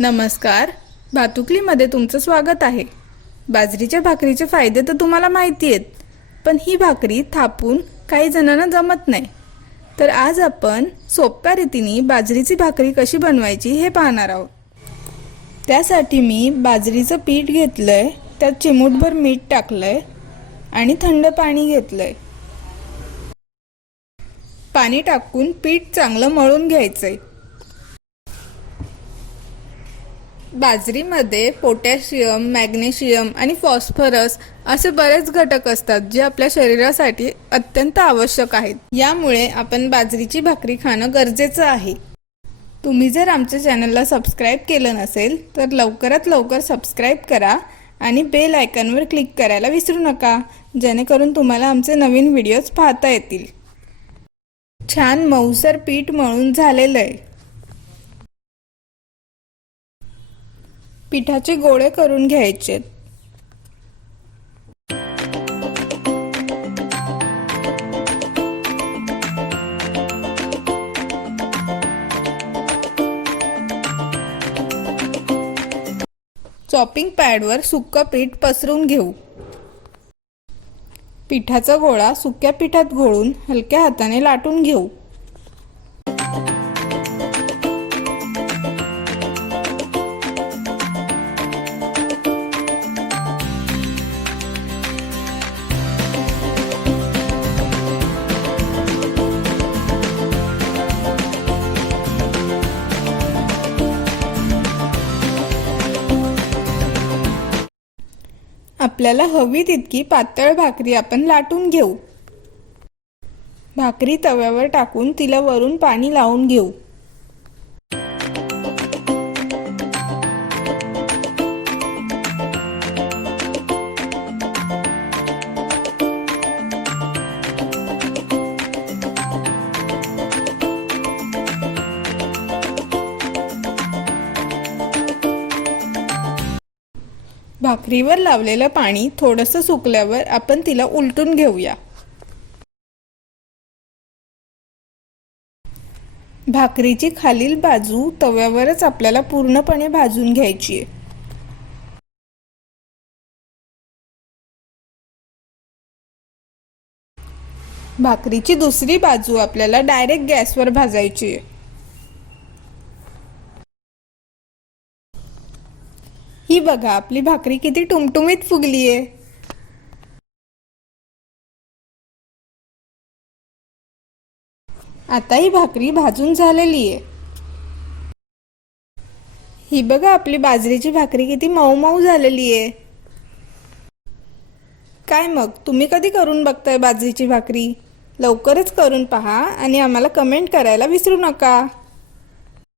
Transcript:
नमस्कार, भातुकलीमध्ये तुमचं स्वागत आहे। बाजरीच्या भाकरीचे फायदे तर तुम्हाला माहिती आहेत, पण ही भाकरी थापून काही जणांना जमत नाही। तर आज आपण सोप्या रीतीने बाजरीची भाकरी कशी बनवायची हे पाहणार आहोत। त्यासाठी मी बाजरीचं पीठ घेतलंय, त्यात चिमूटभर मीठ टाकलंय आणि थंड पाणी घेतलंय। पाणी टाकून पीठ चांगलं मळून घ्यायचंय। बाजरीमध्ये पोटॅशियम, मॅग्नेशियम आणि फॉस्फरस असे बरेच घटक असतात जे आपल्या शरीरासाठी अत्यंत आवश्यक आहेत। यामुळे आपण बाजरीची भाकरी खाणं गरजेचं आहे। तुम्ही जर आमच्या चॅनलला सबस्क्राइब केलं नसेल तर लवकरात लवकर सबस्क्राइब करा आणि बेल आयकॉनवर क्लिक करायला विसरू नका, जेणेकरून तुम्हाला आमचे नवीन व्हिडिओज पाहता येतील। छान मऊसर पीठ मळून झालेलं आहे। पिठाचे गोळे करून घ्यायचे। चॉपिंग पॅडवर सुक्क पीठ पसरून घेऊ। पिठाचा गोळा सुक्या पिठात घोळून हलक्या हाताने लाटून घेऊ। आपल्याला हवी तितकी पातळ भाकरी आपण लाटून घेऊ। भाकरी तव्यावर टाकून तिला वरून पाणी लावून घेऊ। भाकरीवर लावलेलं पाणी थोडंसं सुकल्यावर आपण तिला उलटून घेऊया। भाकरीची खालील बाजू तव्यावरच आपल्याला पूर्णपणे भाजून घ्यायची आहे। भाकरीची दुसरी बाजू आपल्याला डायरेक्ट गॅसवर भाजायची आहे। ही बघा, आपली भाकरी किती टुमटुमीत फुगली आहे। आता ही भाकरी भाजून झालेली आहे। ही बघा, आपली बाजरीची भाकरी किती मऊ मऊ झालेली आहे। काय मग, तुम्ही कधी करून बघताय बाजरीची भाकरी? लवकरच करून पहा आणि आम्हाला कमेंट करायला विसरू नका।